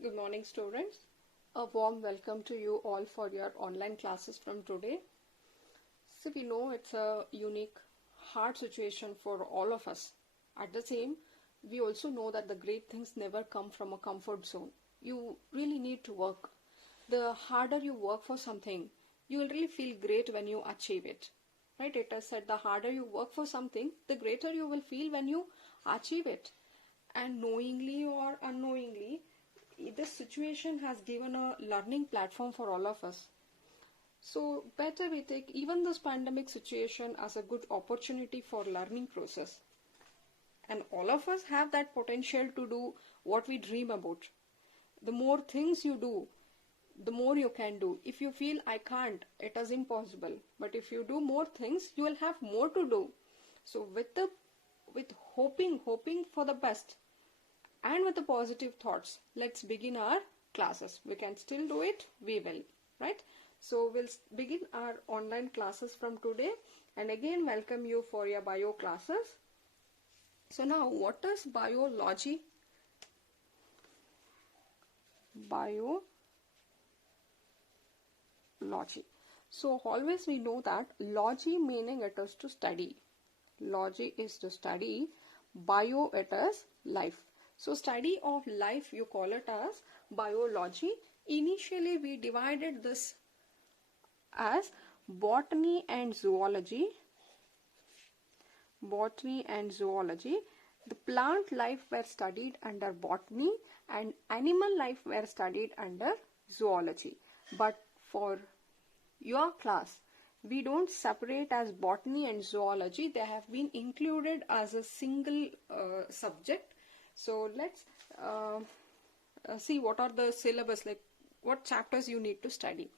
Good morning, students. A warm welcome to you all for your online classes from today. So we know it's a unique, hard situation for all of us. At the same, we also know that the great things never come from a comfort zone. You really need to work. The harder you work for something, you will really feel great when you achieve it. Right? It has said the harder you work for something, the greater you will feel when you achieve it. And knowingly or unknowingly, this situation has given a learning platform for all of us. So better we take even this pandemic situation as a good opportunity for learning process. And all of us have that potential to do what we dream about. The more things you do, the more you can do. If you feel I can't, it is impossible. But if you do more things, you will have more to do. So with hoping for the best, and with the positive thoughts, let's begin our classes. We can still do it, we will, right? So we'll begin our online classes from today, and again welcome you for your bio classes. So now, what is biology? Biology. So always we know that logy meaning it is to study. Logy is to study. Bio it is life. So study of life, you call it as biology. Initially we divided this as botany and zoology. Botany and zoology. The plant life were studied under botany and animal life were studied under zoology. But for your class, we don't separate as botany and zoology. They have been included as a single subject. So let's see what are the syllabus, like what chapters you need to study.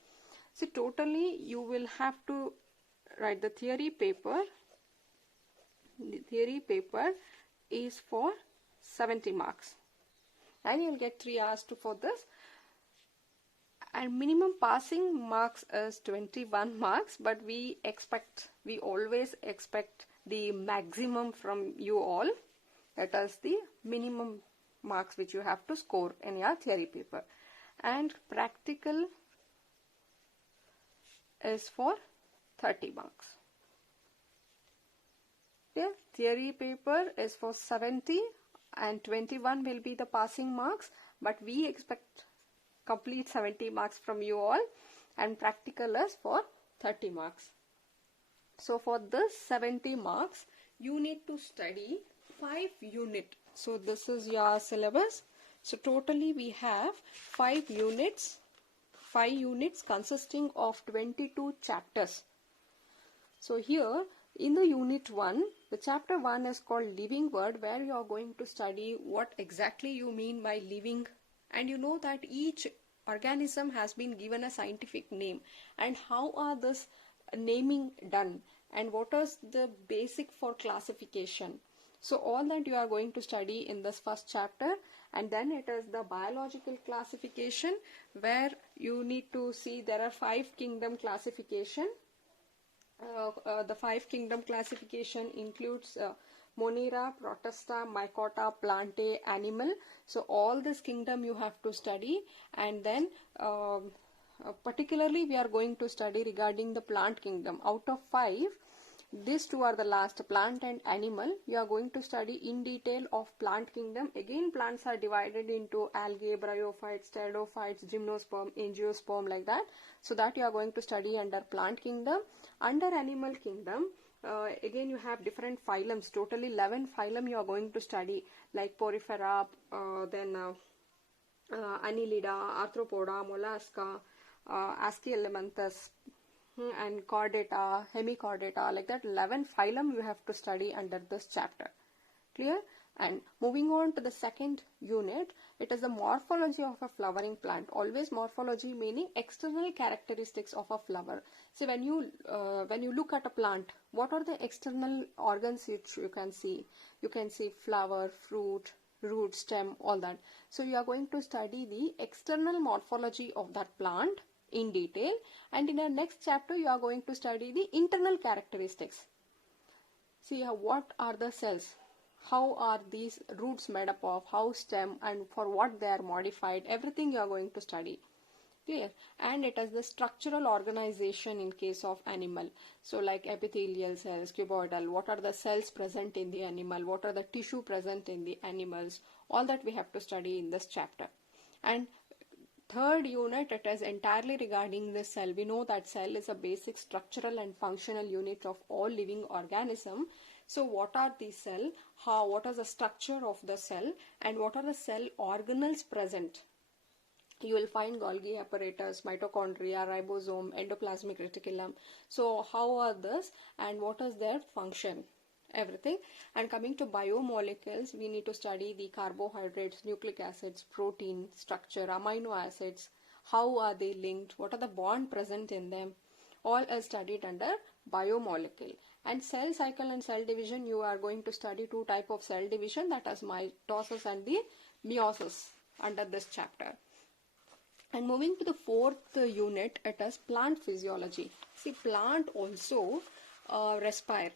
So totally you will have to write the theory paper. The theory paper is for 70 marks. And you'll get 3 hours for this. And minimum passing marks is 21 marks, but we always expect the maximum from you all. That is the minimum marks which you have to score in your theory paper. And practical is for 30 marks. Yeah, theory paper is for 70 and 21 will be the passing marks, but we expect complete 70 marks from you all, and practical is for 30 marks. So for this 70 marks, you need to study 5 units. So this is your syllabus. So totally we have 5 units consisting of 22 chapters. So here in the unit 1, the chapter 1 is called living word, where you are going to study what exactly you mean by living. And you know that each organism has been given a scientific name, and how are this naming done, and what is the basic for classification. So all that you are going to study in this first chapter, and then it is the biological classification, where you need to see there are 5 kingdom classification. The 5 kingdom classification includes Monera, Protista, Mycota, Plantae, Animal. So all this kingdom you have to study, and then particularly we are going to study regarding the plant kingdom. Out of 5, these 2 are the last, plant and animal. You are going to study in detail of plant kingdom. Again, plants are divided into algae, bryophytes, pteridophytes, gymnosperm, angiosperm, like that. So that you are going to study under plant kingdom. Under animal kingdom, again you have different phylums, totally 11 phylum you are going to study, like Porifera, then Annelida, Arthropoda, Mollusca, Aschelemanthus, and Chordata, Hemichordata, like that 11 phylum you have to study under this chapter. Clear? And moving on to the second unit, it is the morphology of a flowering plant. Always morphology meaning external characteristics of a flower. So when you look at a plant, what are the external organs which you can see? You can see flower, fruit, root, stem, all that. So you are going to study the external morphology of that plant in detail, and in our next chapter you are going to study the internal characteristics. See what are the cells? how are these roots made up of, how stem and for what they are modified, everything you are going to study. Clear? And it has the structural organization in case of animal. So like epithelial cells, cuboidal, what are the cells present in the animal, what are the tissue present in the animals, all that we have to study in this chapter. And third unit, it is entirely regarding the cell. We know that cell is a basic structural and functional unit of all living organism. So what are the cell, what is the structure of the cell, and what are the cell organelles present? You will find Golgi apparatus, mitochondria, ribosome, endoplasmic reticulum. So how are this and what is their function? Everything. And coming to biomolecules, we need to study the carbohydrates, nucleic acids, protein structure, amino acids, how are they linked, what are the bond present in them, all are studied under biomolecule. And cell cycle and cell division, you are going to study two type of cell division, that is mitosis and the meiosis under this chapter. And moving to the fourth unit, it is plant physiology. See, plant also respire.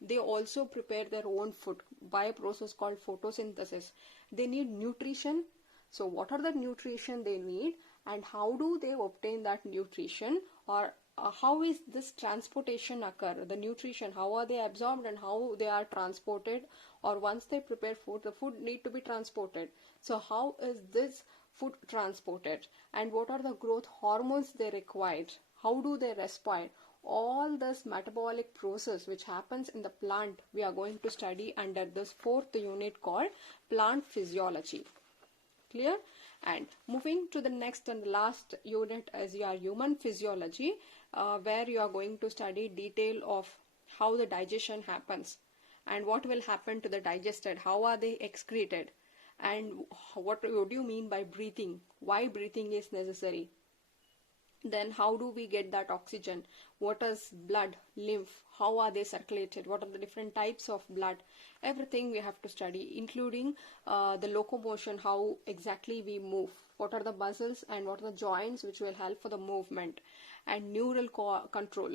They also prepare their own food by a process called photosynthesis. They need nutrition. So what are the nutrition they need and how do they obtain that nutrition, or how is this transportation occur? The nutrition, how are they absorbed and how they are transported, or once they prepare food, the food need to be transported. So how is this food transported and what are the growth hormones they required? How do they respire? All this metabolic process which happens in the plant, we are going to study under this fourth unit called plant physiology. Clear? And moving to the next and last unit is your human physiology, where you are going to study detail of how the digestion happens and what will happen to the digested, how are they excreted, and what do you mean by breathing, why breathing is necessary. Then how do we get that oxygen, what is blood, lymph, how are they circulated, what are the different types of blood, everything we have to study, including the locomotion, how exactly we move, what are the muscles and what are the joints which will help for the movement, and neural control,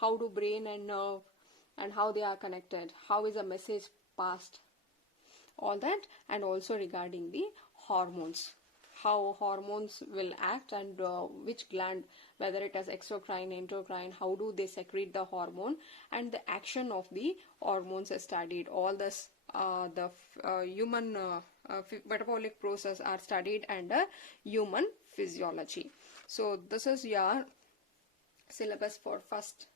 how do brain and nerve and how they are connected, how is a message passed, all that. And also regarding the hormones, how hormones will act and which gland, whether it is exocrine, endocrine, how do they secrete the hormone, and the action of the hormones is studied. All this the human metabolic process are studied under human physiology. So this is your syllabus for first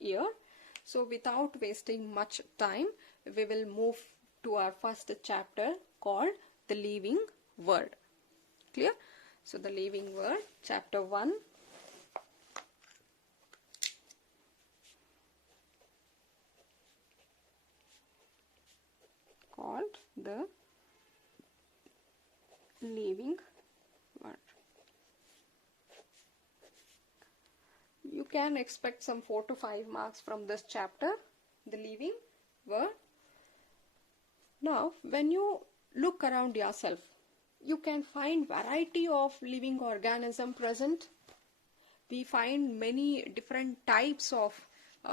year. So without wasting much time, we will move to our first chapter called the living world. Clear? So the living world, chapter 1. Called the living world. You can expect some 4 to 5 marks from this chapter, the living world. Now, when you look around yourself, you can find variety of living organism present. We find many different types of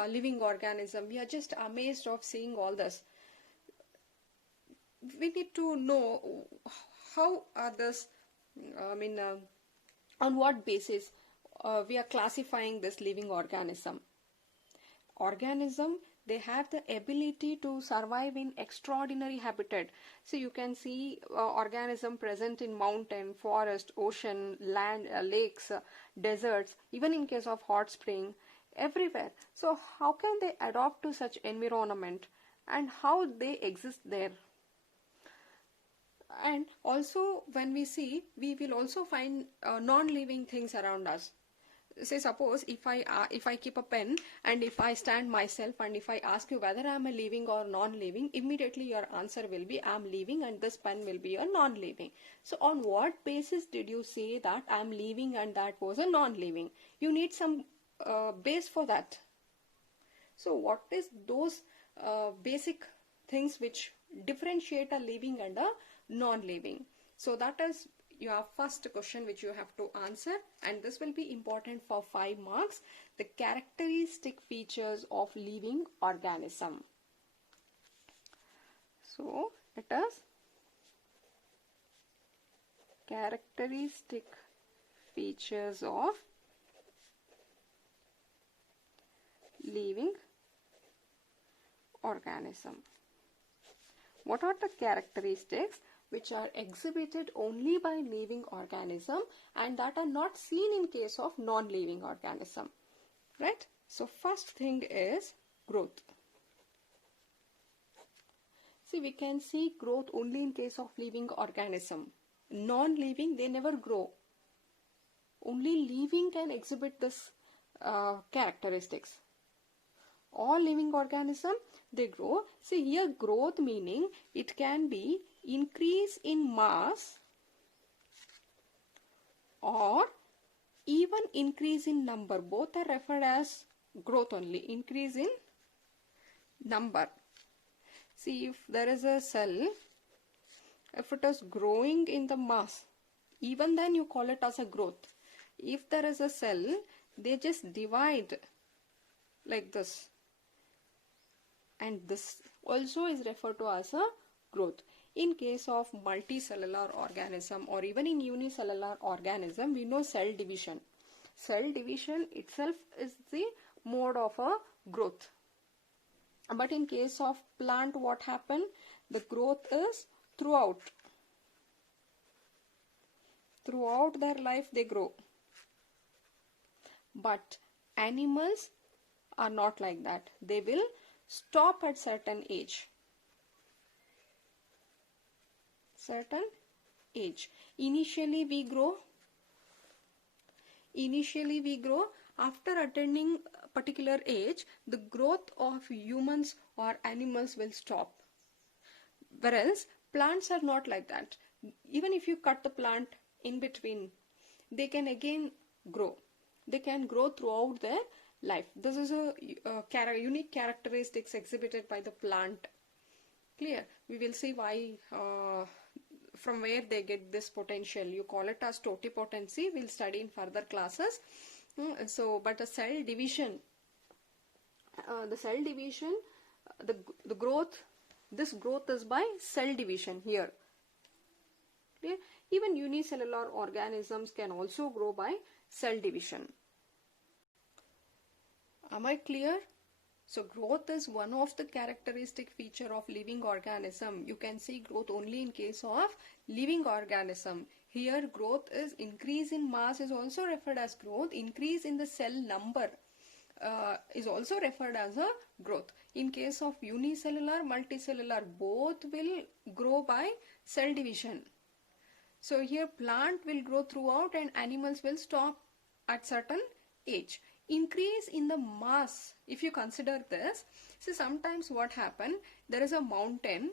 living organism. We are just amazed of seeing all this. We need to know how are this, on what basis we are classifying this living organism. Organism, they have the ability to survive in extraordinary habitat. So you can see organism present in mountain, forest, ocean, land, lakes, deserts, even in case of hot spring, everywhere. So how can they adapt to such environment and how they exist there? And also when we see, we will also find non-living things around us. Say suppose if I keep a pen and if I stand myself and if I ask you whether I am a living or non-living, immediately your answer will be I am living and this pen will be a non-living. So on what basis did you say that I am living and that was a non-living? You need some base for that. So what is those basic things which differentiate a living and a non-living? So that is your first question which you have to answer, and this will be important for 5 marks. The characteristic features of living organism. So it is characteristic features of living organism. What are the characteristics which are exhibited only by living organism and that are not seen in case of non-living organism? Right? So first thing is growth. See, we can see growth only in case of living organism. Non-living, they never grow. Only living can exhibit this characteristics. All living organism, they grow. See here, growth meaning it can be increase in mass or even increase in number. Both are referred as growth only. Increase in number. See, if there is a cell, if it is growing in the mass, even then you call it as a growth. If there is a cell, they just divide like this. And this also is referred to as a growth. In case of multicellular organism or even in unicellular organism, we know cell division. Cell division itself is the mode of a growth. But in case of plant, what happened? The growth is throughout. Throughout their life they grow. But animals are not like that. They will stop at certain age. Certain age. Initially we grow. After attaining a particular age, the growth of humans or animals will stop. Whereas plants are not like that. Even if you cut the plant in between, they can again grow. They can grow throughout their life. This is a unique characteristics exhibited by the plant. Clear? We will see why, from where they get this potential. You call it as totipotency. We'll study in further classes. But a cell division, the growth, this growth is by cell division here. Clear? Even unicellular organisms can also grow by cell division. Am I clear? So growth is one of the characteristic feature of living organism. You can see growth only in case of living organism. Here growth is increase in mass is also referred as growth. Increase in the cell number is also referred as a growth. In case of unicellular, multicellular, both will grow by cell division. So here plant will grow throughout and animals will stop at certain age. Increase in the mass, if you consider this, see sometimes what happen, there is a mountain,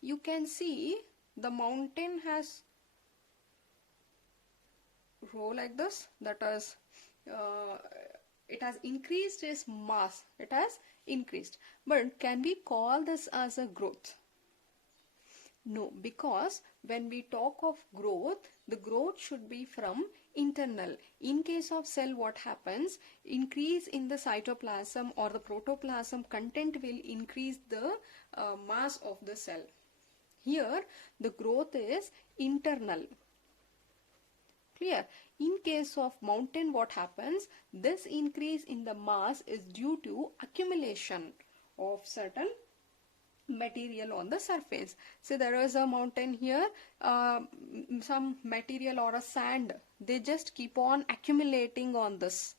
you can see the mountain has row like this, that is it has increased its mass, it has increased. But can we call this as a growth? No, because when we talk of growth, the growth should be from internal. In case of cell, what happens? Increase in the cytoplasm or the protoplasm content will increase the mass of the cell. Here, the growth is internal. Clear? In case of mountain, what happens? This increase in the mass is due to accumulation of certain material on the surface. So there is a mountain here, some material or a sand, they just keep on accumulating on this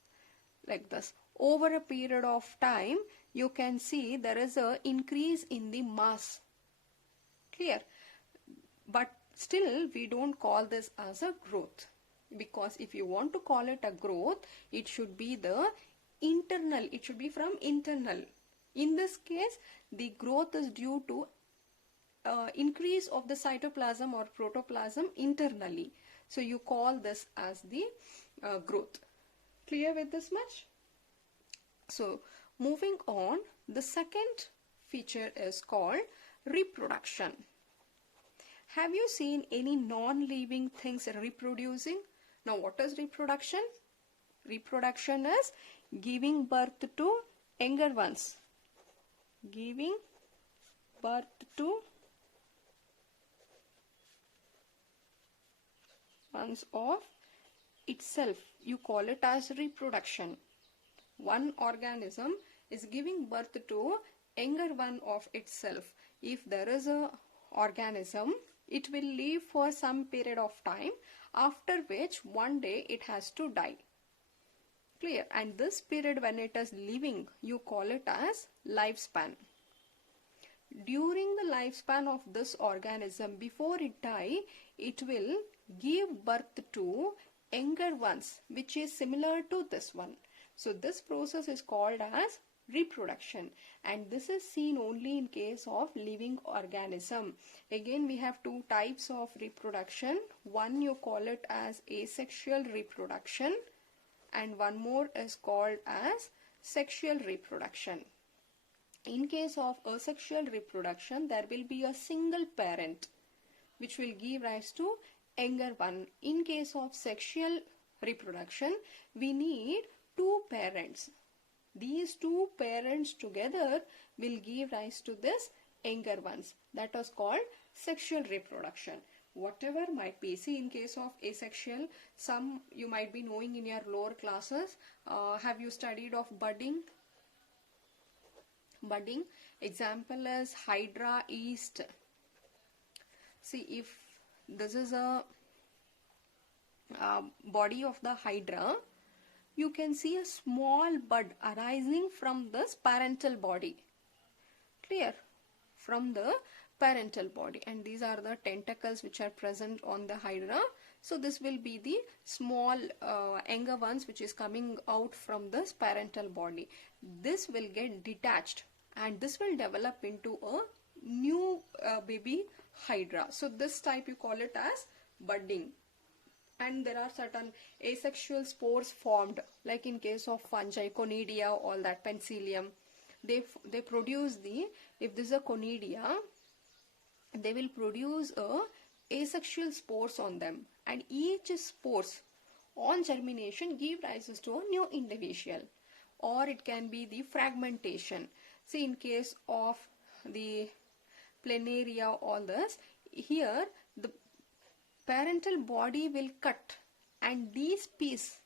like this. Over a period of time, you can see there is a increase in the mass. Clear? But still we don't call this as a growth, because if you want to call it a growth, it should be the internal, it should be from internal. In this case, the growth is due to increase of the cytoplasm or protoplasm internally. So you call this as the growth. Clear with this much? So moving on, the second feature is called reproduction. Have you seen any non-living things reproducing? Now what is reproduction? Reproduction is giving birth to younger ones. Giving birth to ones of itself. You call it as reproduction. One organism is giving birth to younger one of itself. If there is a organism, it will live for some period of time, after which one day it has to die. Clear? And this period when it is living, you call it as lifespan. During the lifespan of this organism, before it die, it will give birth to younger ones, which is similar to this one. So this process is called as reproduction, and this is seen only in case of living organism. Again, we have two types of reproduction. One you call it as asexual reproduction, and one more is called as sexual reproduction. In case of asexual reproduction, there will be a single parent which will give rise to younger one. In case of sexual reproduction, we need two parents. These two parents together will give rise to this younger ones. That was called sexual reproduction. Whatever might be, see, in case of asexual, some you might be knowing in your lower classes. Have you studied of budding? Budding example is Hydra yeast. See, if this is a body of the Hydra, you can see a small bud arising from this parental body. Clear? From the parental body, and these are the tentacles which are present on the Hydra. So this will be the small younger ones which is coming out from this parental body. This will get detached and this will develop into a new baby Hydra. So this type you call it as budding. And there are certain asexual spores formed, like in case of fungi, conidia, all that, penicillium. They produce the, if this is a conidia, they will produce a asexual spores on them, and each spores on germination give rises to a new individual, or it can be the fragmentation. See, in case of the planaria, all this, here the parental body will cut and these pieces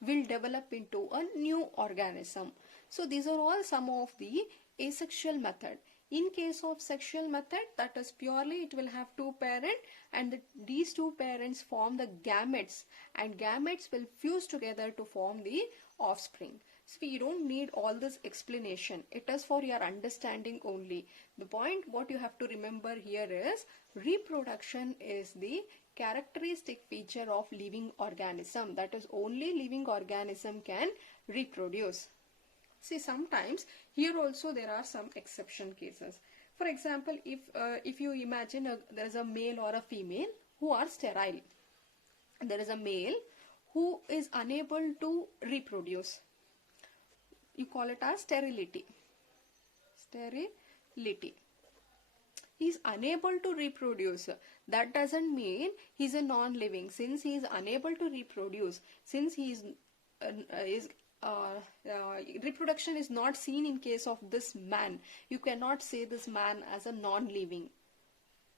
will develop into a new organism. So these are all some of the asexual method. In case of sexual method, that is purely it will have two parents, and these two parents form the gametes, and gametes will fuse together to form the offspring. So you don't need all this explanation. It is for your understanding only. The point what you have to remember here is reproduction is the characteristic feature of living organism. That is, only living organism can reproduce. See, sometimes here also there are some exception cases. For example, if you imagine there is a male or a female who are sterile. There is a male who is unable to reproduce. You call it as sterility. Sterility. He is unable to reproduce. That doesn't mean he is a non-living. Since he is unable to reproduce, since he is reproduction is not seen in case of this man, you cannot say this man as a non-living.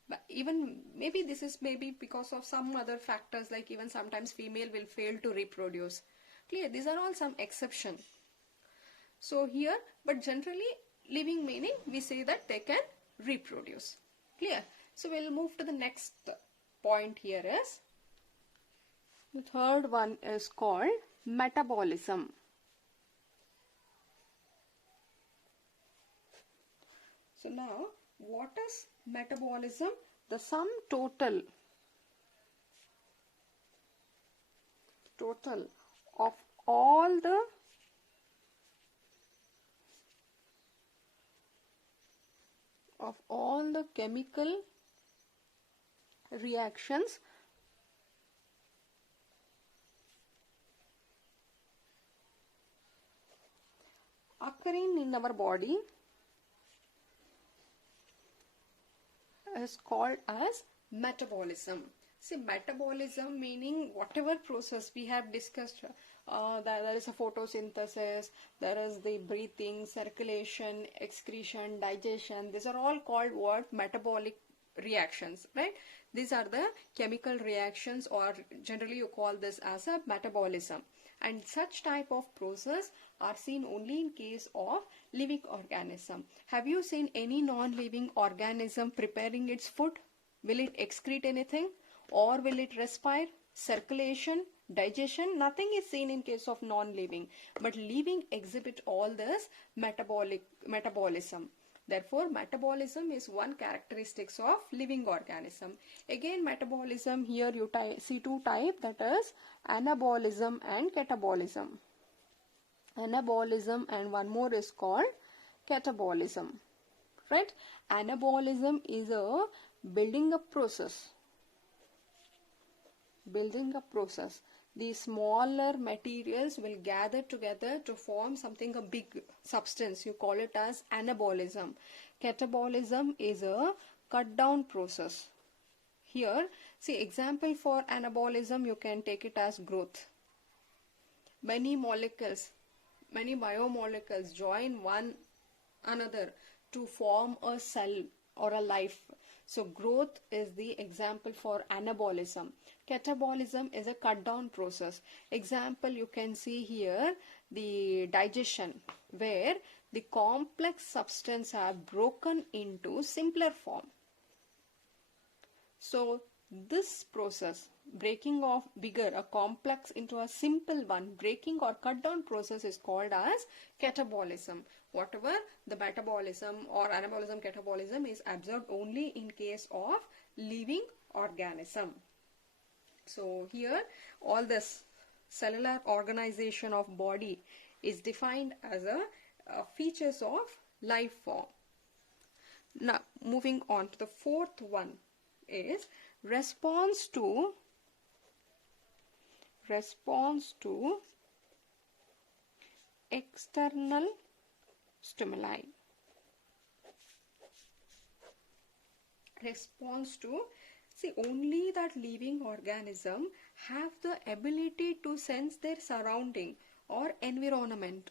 But even maybe this is maybe because of some other factors, like even sometimes female will fail to reproduce. Clear? These are all some exception. So here, but generally living meaning we say that they can reproduce. Clear? So we'll move to the next point here is, the third one is called metabolism. So now, what is metabolism? The sum total of all the chemical reactions occurring in our body is called as metabolism. See, metabolism meaning whatever process we have discussed there is a photosynthesis, there is the breathing, circulation, excretion, digestion. These are all called what? Metabolic reactions, right? These are the chemical reactions, or generally you call this as a metabolism. And such type of process are seen only in case of living organism. Have you seen any non-living organism preparing its food? Will it excrete anything, or will it respire? Circulation, digestion, nothing is seen in case of non-living, but living exhibit all this metabolism. Therefore, metabolism is one characteristics of living organism. Again, metabolism, here you see two types, that is anabolism and catabolism. Anabolism, and one more is called catabolism. Right? Anabolism is a building up process. The smaller materials will gather together to form something, a big substance. You call it as anabolism. Catabolism is a cut down process. Here, see, example for anabolism, you can take it as growth. Many molecules, many biomolecules join one another to form a cell or a life. So growth is the example for anabolism. Catabolism is a cut down process. Example you can see here, the digestion, where the complex substance are broken into simpler form. So this process, breaking of bigger, a complex into a simple one, breaking or cut down process is called as catabolism. Whatever the metabolism or anabolism, catabolism is observed only in case of living organism. So here all this cellular organization of body is defined as a features of life form. Now moving on to the fourth one is response to external stimuli. Response to, see, only that living organism have the ability to sense their surrounding or environment,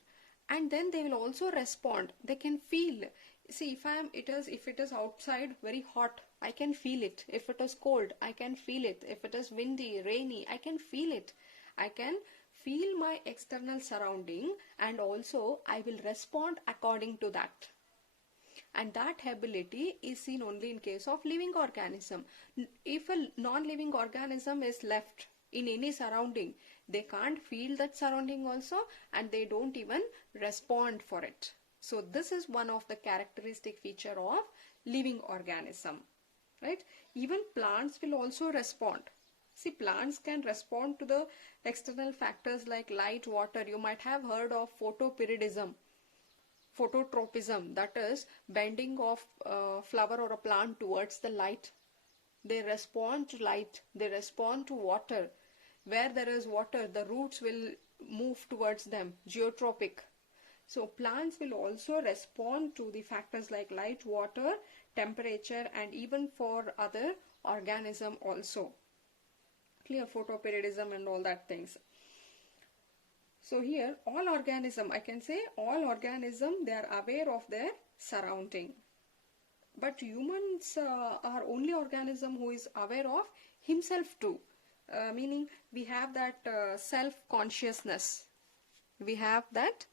and then they will also respond. They can feel. See, if it is outside very hot, I can feel it. If it is cold, I can feel it. If it is windy, rainy, I can feel it. I can feel my external surrounding, and also I will respond according to that. And that ability is seen only in case of living organism. If a non-living organism is left in any surrounding, they can't feel that surrounding also, and they don't even respond for it. So this is one of the characteristic feature of living organism, right? Even plants will also respond. See, plants can respond to the external factors like light, water. You might have heard of photoperiodism, phototropism, that is bending of a flower or a plant towards the light. They respond to light, they respond to water. Where there is water, the roots will move towards them, geotropic. So plants will also respond to the factors like light, water, temperature, and even for other organism also. Clear, photoperiodism and all that things. So here all organism, I can say all organism, they are aware of their surrounding. But humans are only organism who is aware of himself too. Meaning we have that self-consciousness. We have that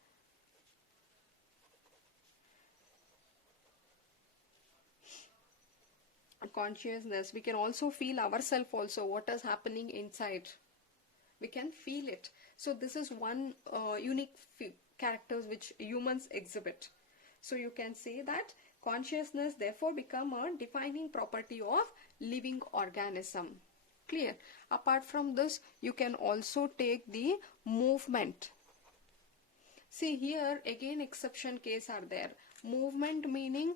consciousness. We can also feel ourselves also, what is happening inside. We can feel it. So this is one unique characters which humans exhibit. So you can say that consciousness therefore become a defining property of living organism. Clear? Apart from this, you can also take the movement. See, here again exception case are there. Movement meaning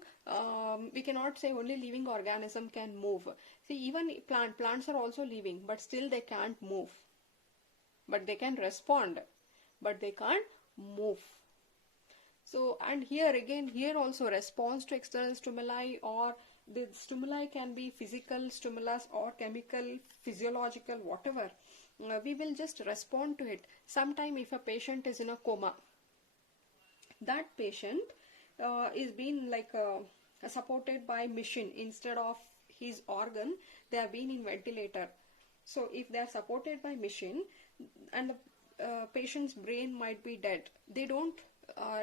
we cannot say only living organism can move. See, even plants are also living, but still they can't move. But they can respond, but they can't move. So, and here again, here also response to external stimuli, or the stimuli can be physical stimulus or chemical, physiological, whatever. we will just respond to it. Sometime if a patient is in a coma, that patient is being like supported by machine instead of his organ, they have been in ventilator. So if they are supported by machine and the patient's brain might be dead, they don't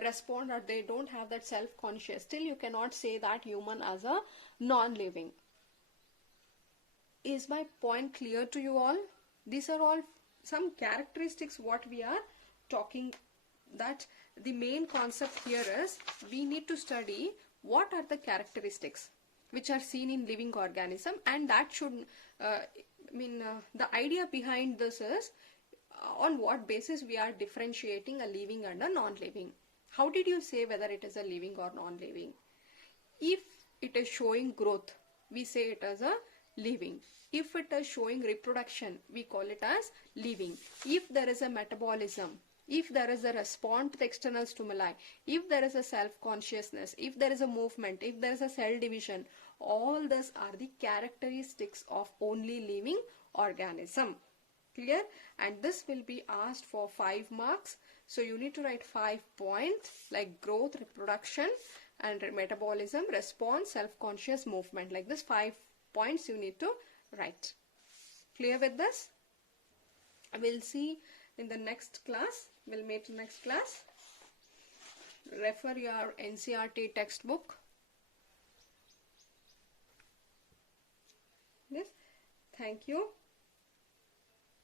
respond, or they don't have that self-conscious, still you cannot say that human as a non-living. Is my point clear to you all? These are all some characteristics what we are talking, that the main concept here is we need to study what are the characteristics which are seen in living organism, and that should the idea behind this is on what basis we are differentiating a living and a non-living. How did you say whether it is a living or non-living? If it is showing growth, we say it as a living. If it is showing reproduction, we call it as living. If there is a metabolism, if there is a response to the external stimuli, if there is a self-consciousness, if there is a movement, if there is a cell division, all these are the characteristics of only living organism. Clear? And this will be asked for 5 marks. So you need to write 5 points like growth, reproduction, and metabolism, response, self-conscious, movement. Like this 5 points you need to write. Clear with this? We'll see in the next class. We'll meet next class. Refer your NCERT textbook. Yes. Thank you.